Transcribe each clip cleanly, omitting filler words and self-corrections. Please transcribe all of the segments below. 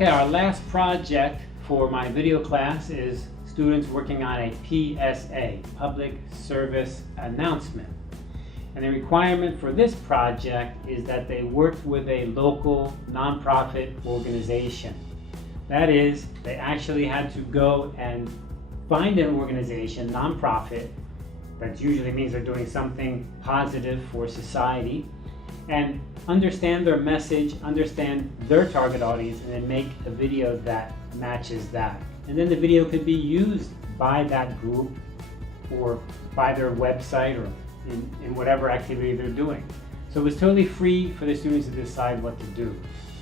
Okay, our last project for my video class is students working on a PSA, Public Service Announcement. And the requirement for this project is that they worked with a local nonprofit organization. That is, they actually had to go and find an organization, nonprofit, that usually means they're doing something positive for society, and understand their message, understand their target audience, and then make a video that matches that. And then the video could be used by that group or by their website or in whatever activity they're doing. So it was totally free for the students to decide what to do.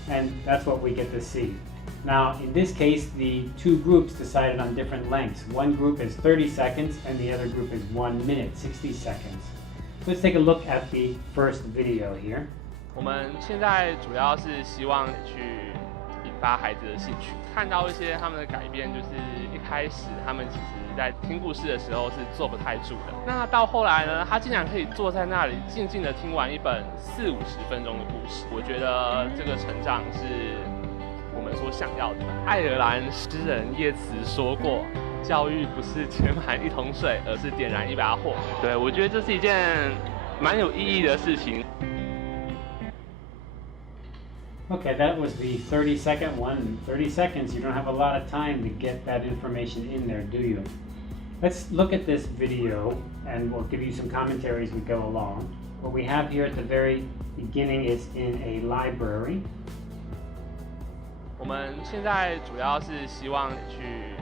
And that's what we get to see. Now, in this case, the two groups decided on different lengths. One group is 30 seconds and the other group is 1 minute, 60 seconds. Let's take a look at the first video here. 我们现在主要是希望去引发孩子的兴趣，看到一些他们的改变，就是一开始他们其实在听故事的时候是坐不太住的，那到后来呢，他竟然可以坐在那里静静的听完一本40-50分钟的故事。我觉得这个成长是我们所想要的。爱尔兰诗人叶慈说过。 教育不是填满一桶水，而是点燃一把火。对，我觉得这是一件蛮有意义的事情。 Okay, that was the 30-second one. In 30 seconds, you don't have a lot of time to get that information in there, do you? Let's look at this video, and we'll give you some commentary as we go along. What we have here at the very beginning is in a library. 我们现在主要是希望去。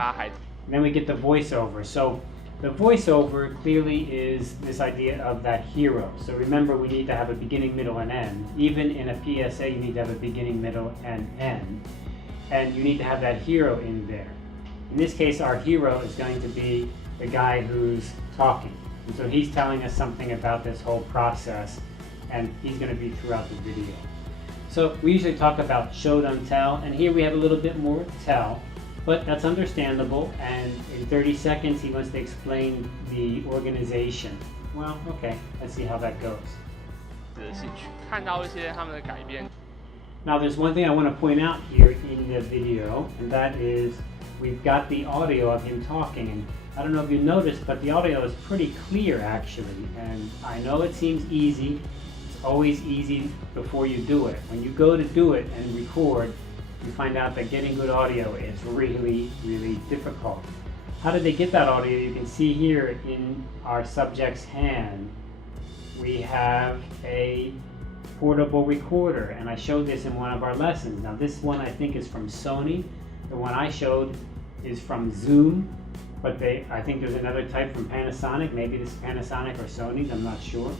And then we get the voiceover. So the voiceover clearly is this idea of that hero. So remember, we need to have a beginning, middle, and end. Even in a PSA, you need to have a beginning, middle, and end. And you need to have that hero in there. In this case, our hero is going to be the guy who's talking. And so he's telling us something about this whole process, and he's going to be throughout the video. So we usually talk about show, don't tell, and here we have a little bit more tell. But that's understandable, and in 30 seconds he wants to explain the organization. Well, okay, let's see how that goes. Now there's one thing I want to point out here in the video, and that is we've got the audio of him talking, and I don't know if you noticed, but the audio is pretty clear actually, and I know it seems easy. It's always easy before you do it. When you go to do it and record, you find out that getting good audio is really, really difficult. How did they get that audio? You can see here in our subject's hand, we have a portable recorder, and I showed this in one of our lessons. Now this one I think is from Sony. The one I showed is from Zoom, but I think there's another type from Panasonic. Maybe this is Panasonic or Sony's, I'm not sure.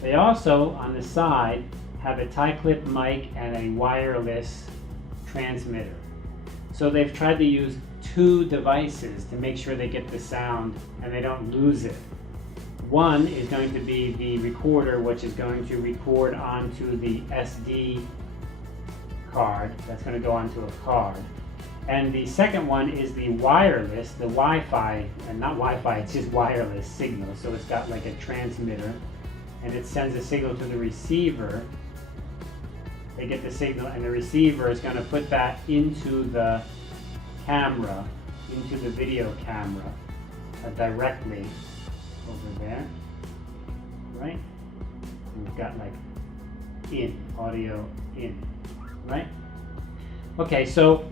They also, on the side, have a tie-clip mic and a wireless transmitter. So they've tried to use two devices to make sure they get the sound and they don't lose it. One is going to be the recorder, which is going to record onto the SD card. That's going to go onto a card. And the second one is the wireless, the Wi-Fi, and not Wi-Fi, it's just wireless signal. So it's got like a transmitter, and it sends a signal to the receiver. They get the signal, and the receiver is going to put that into the camera, into the video camera, directly over there, right? And we've got like in, audio in, right? Okay, so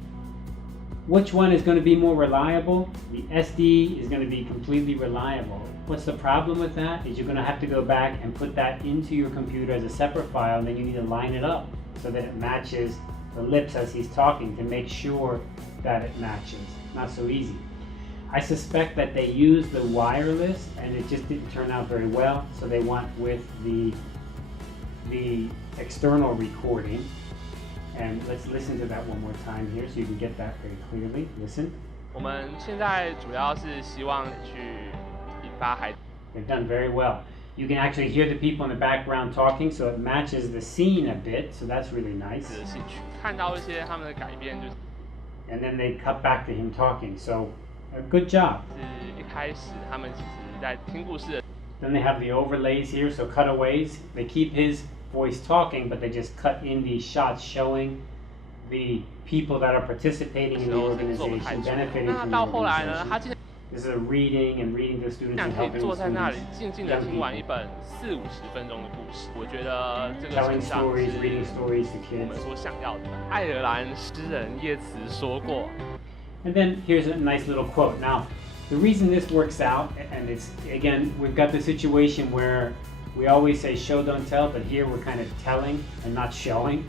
which one is going to be more reliable? The SD is going to be completely reliable. What's the problem with that? Is you're going to have to go back and put that into your computer as a separate file, and then you need to line it up so that it matches the lips as he's talking to make sure that it matches. Not so easy. I suspect that they used the wireless and it just didn't turn out very well, so they went with the external recording. And let's listen to that one more time here so you can get that very clearly. Listen. 我们现在主要是希望去引发孩子。They've done very well. You can actually hear the people in the background talking, so it matches the scene a bit, so that's really nice. 兴趣，看到一些他们的改变，就是。And then they cut back to him talking, so a good job. 是一开始他们其实在听故事的。Then they have the overlays here, so cutaways. They keep his voice talking, but they just cut in these shots showing the people that are participating in the organization, benefiting 那 from the 到后来呢，他 organization. 竟 This is a reading and reading to students 然 and 可以 helping 坐 the 在那里 students, 静静的 young 听完一 people, 本40-50分钟的故事。我觉得这个 telling 成长 stories, 是 reading stories to 我们 kids. 所想要的。爱尔兰诗人叶慈说过。 And then here's a nice little quote. Now, the reason this works out, and it's, again, we've got the situation where we always say show, don't tell, but here we're kind of telling and not showing.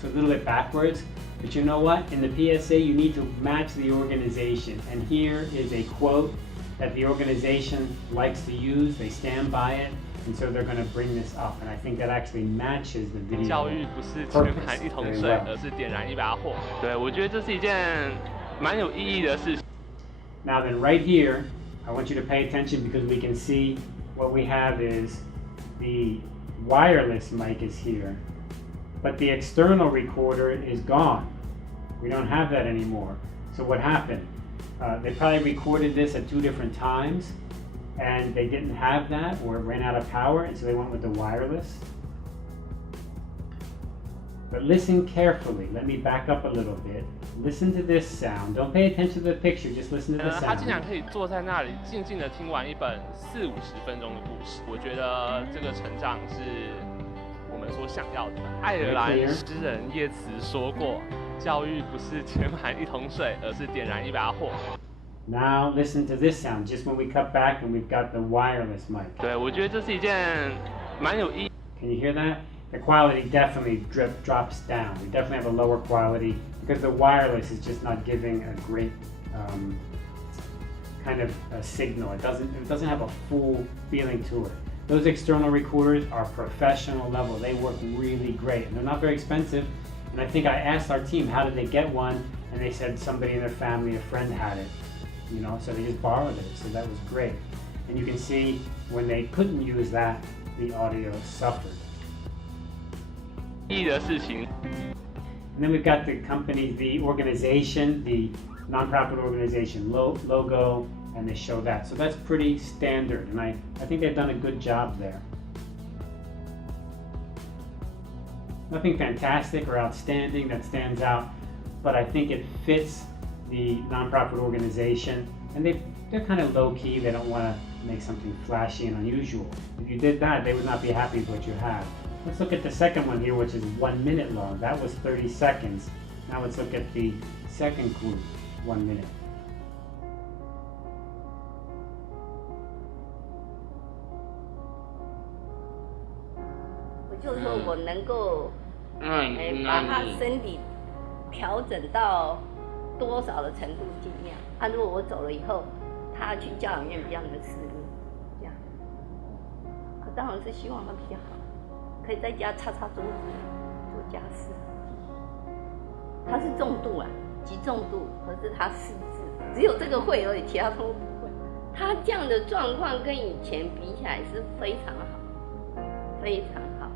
So a little bit backwards. But you know what? In the PSA, you need to match the organization. And here is a quote that the organization likes to use. They stand by it. And so they're going to bring this up. And I think that actually matches the video 教育不是全盘一桶 very 水， well. 而是点燃一把火。对，我觉得这是一件蛮有意义的事情。 Now then, right here, I want you to pay attention because we can see what we have is the wireless mic is here, but the external recorder is gone. We don't have that anymore. So what happened? They probably recorded this at 2 different times, and they didn't have that, or it ran out of power, and so they went with the wireless. But listen carefully. Let me back up a little bit. Listen to this sound. Don't pay attention to the picture, just listen to the 他竟 sound. 然可以坐在那里静静的听完一本40-50分钟的故事。我觉得这个成长是我们所想要的。爱尔兰诗人叶慈说过：“教育不是填满一桶水，而是点燃一把火。” Now listen to this sound, just when we cut back and we've got the wireless mic. 对，我觉得这是一件蛮有意义。 Can you hear that? The quality definitely drops down. We definitely have a lower quality because the wireless is just not giving a great kind of a signal. It doesn't have a full feeling to it. Those external recorders are professional level. They work really great and they're not very expensive. And I think I asked our team, how did they get one? And they said somebody in their family, a friend had it, you know, so they just borrowed it. So that was great. And you can see when they couldn't use that, the audio suffered. 意义的事情。 And then we've got the company, the organization, the nonprofit organization logo, and they show that. So that's pretty standard, and I think they've done a good job there. Nothing fantastic or outstanding that stands out, but I think it fits the nonprofit organization, and they're kind of low-key. They don't want to make something flashy and unusual. If you did that, they would not be happy with what you have. Let's look at the second one here, which is 1 minute long. That was 30 seconds. Now let's look at the second group, 1 minute. 我就说我能够，把他身体调整到多少的程度尽量。如果我走了以后，他去教养院比较能适应，这样。当然是希望他比较好，可以在家擦擦桌子，做家事。他是重度啊，极重度，可是他失智，只有这个会而已，其他都不会。他这样的状况跟以前比起来是非常好，非常好。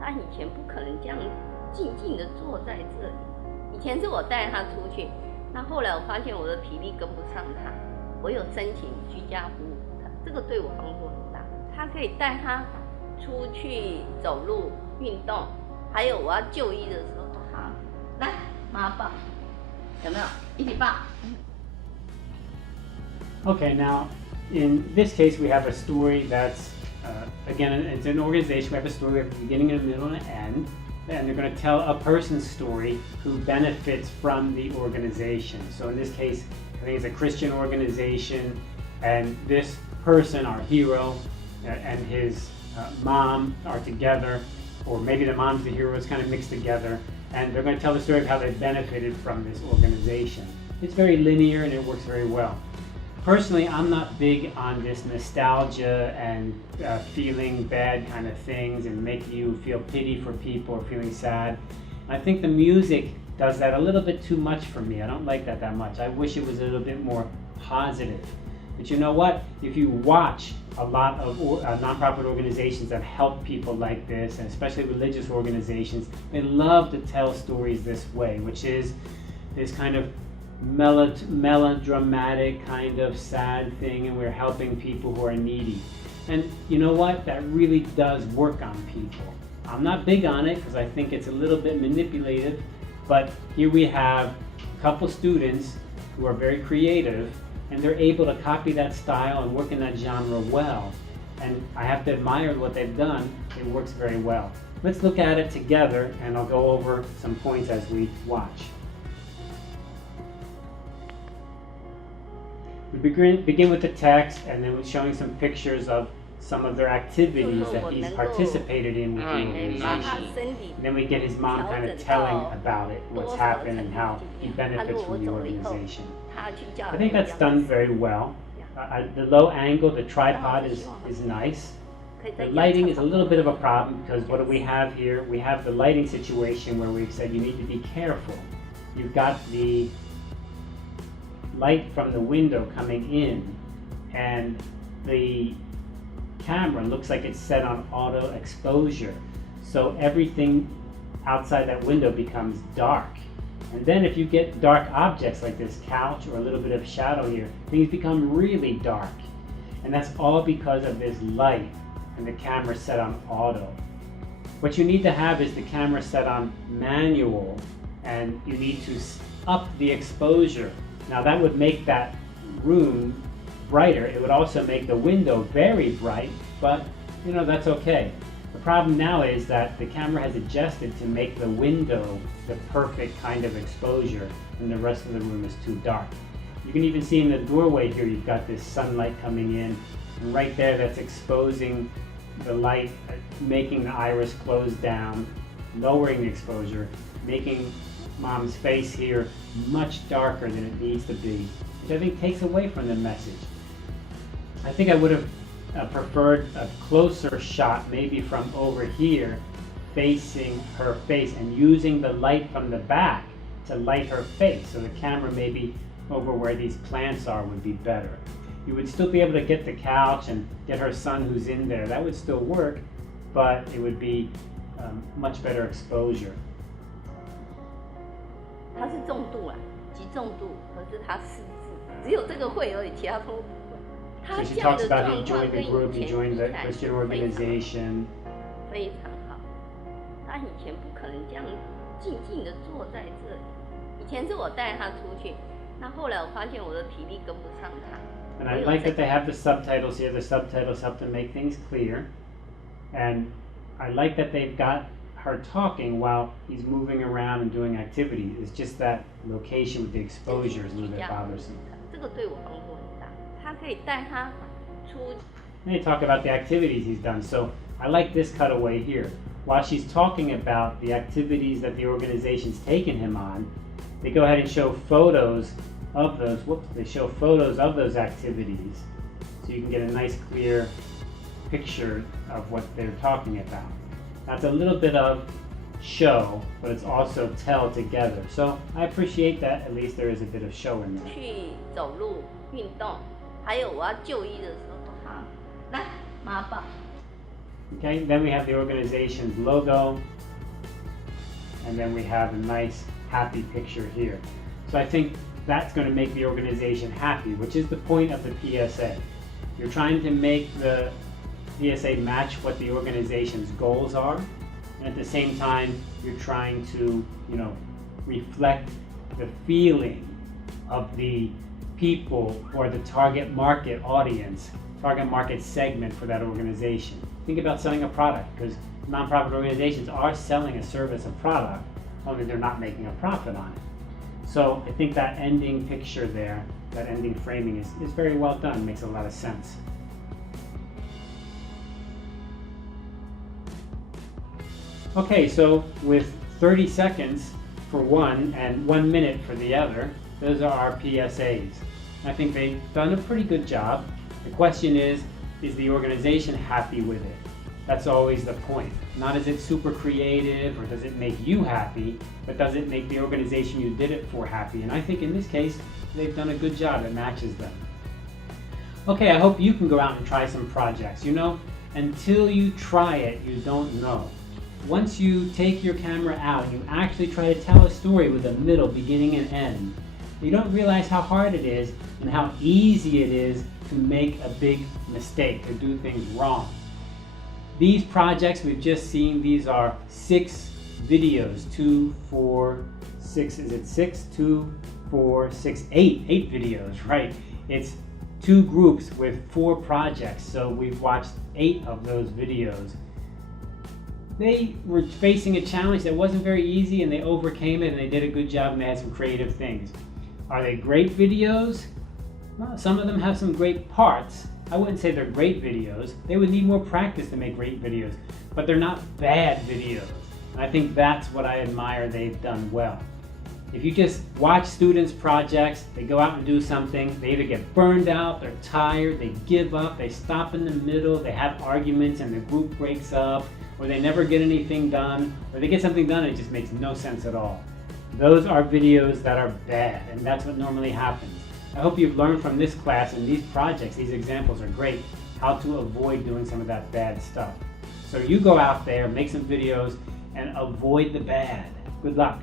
他以前不可能这样静静的坐在这里，以前是我带他出去，那后来我发现我的体力跟不上他，我有申请居家服务，这个对我帮助很大。他可以带他出去走路运动，还有我要就医的时候，好，来妈抱，有没有？一起抱。Okay, now in this case we have a story that's again, it's an organization. We have a story at the beginning, a middle, and an end. And they're going to tell a person's story who benefits from the organization. So in this case, I think it's a Christian organization, and this person, our hero, and his mom are together, or maybe the mom's the hero, it's kind of mixed together. And they're going to tell the story of how they benefited from this organization. It's very linear and it works very well. Personally, I'm not big on this nostalgia and feeling bad kind of things and making you feel pity for people or feeling sad. I think the music does that a little bit too much for me. I don't like that much. I wish it was a little bit more positive. But you know what? If you watch a lot of nonprofit organizations that help people like this, and especially religious organizations, they love to tell stories this way, which is this kind of melodramatic kind of sad thing, and we're helping people who are needy. And you know what? That really does work on people. I'm not big on it because I think it's a little bit manipulative, But here we have a couple students who are very creative, and they're able to copy that style and work in that genre well. And I have to admire what they've done. It works very well. Let's look at it together, and I'll go over some points as we watch. We begin with the text, and then we're showing some pictures of some of their activities that he's participated in with the organization. And then we get his mom kind of telling about it, what's happened and how he benefits from the organization. I think that's done very well. The low angle, the tripod is nice. The lighting is a little bit of a problem because what do we have here? We have the lighting situation where we've said you need to be careful. You've got the light from the window coming in, and the camera looks like it's set on auto exposure. So everything outside that window becomes dark. And then if you get dark objects like this couch or a little bit of shadow here, things become really dark. And that's all because of this light and the camera set on auto. What you need to have is the camera set on manual, and you need to up the exposure. Now that would make that room brighter. It would also make the window very bright, but you know, that's okay. The problem now is that the camera has adjusted to make the window the perfect kind of exposure, and the rest of the room is too dark. You can even see in the doorway here, you've got this sunlight coming in, and right there that's exposing the light, making the iris close down, lowering the exposure, making mom's face here much darker than it needs to be, which I think takes away from the message. I think I would have preferred a closer shot, maybe from over here, facing her face and using the light from the back to light her face. So the camera maybe over where these plants are would be better. You would still be able to get the couch and get her son who's in there. That would still work, but it would be much better exposure. 它是重度啊，极重度，可是他失智，只有这个会而已，其他都不会。他 So she 这样 talks 的 about 状 he 况 joined 跟 the 以 group, he 前 joined 比 the 起来 Christian 是 organization. 非常好。他以前不可能这样静静的坐在这里，以前是我带他出去，那后来我发现我的体力跟不上他。 And I like that they have the subtitles here. The subtitles help to make things clear. And I like that they've got her talking while he's moving around and doing activities. It's just that location with the exposure is a little bit bothersome. 这个对我帮助很大，他可以带他出。 And they talk about the activities he's done. So I like this cutaway here. While she's talking about the activities that the organization's taken him on, they go ahead and show photos of those. They show photos of those activities, so you can get a nice clear picture of what they're talking about. That's a little bit of show, but it's also tell together. So I appreciate that at least there is a bit of show in there. 去走路运动，还有我要就医的时候，好，来妈宝。 Okay, then we have the organization's logo, and then we have a nice happy picture here. So I think that's going to make the organization happy, which is the point of the PSA. You're trying to make the PSA match what the organization's goals are, and at the same time, you're trying to, reflect the feeling of the people or the target market audience, target market segment for that organization. Think about selling a product, because nonprofit organizations are selling a service, a product, only they're not making a profit on it. So I think that ending picture there, that ending framing is very well done, makes a lot of sense. Okay, so with 30 seconds for one and 1 minute for the other, those are our PSAs. I think they've done a pretty good job. The question is the organization happy with it? That's always the point. Not is it super creative or does it make you happy, but does it make the organization you did it for happy? And I think in this case, they've done a good job that matches them. Okay, I hope you can go out and try some projects. Until you try it, you don't know. Once you take your camera out, you actually try to tell a story with a middle, beginning, and end. You don't realize how hard it is and how easy it is to make a big mistake, to do things wrong. These projects we've just seen, these are 6 videos, 2, 4, 6, is it 6? 2, 4, 6, 8 videos, right? It's 2 groups with 4 projects, so we've watched 8 of those videos. They were facing a challenge that wasn't very easy, and they overcame it, and they did a good job, and they had some creative things. Are they great videos? Well, some of them have some great parts. I wouldn't say they're great videos. They would need more practice to make great videos, but they're not bad videos. And I think that's what I admire they've done well. If you just watch students' projects, they go out and do something, they either get burned out, they're tired, they give up, they stop in the middle, they have arguments and the group breaks up, or they never get anything done, or they get something done and it just makes no sense at all. Those are videos that are bad, and that's what normally happens. I hope you've learned from this class and these projects, these examples are great, how to avoid doing some of that bad stuff. So you go out there, make some videos, and avoid the bad. Good luck.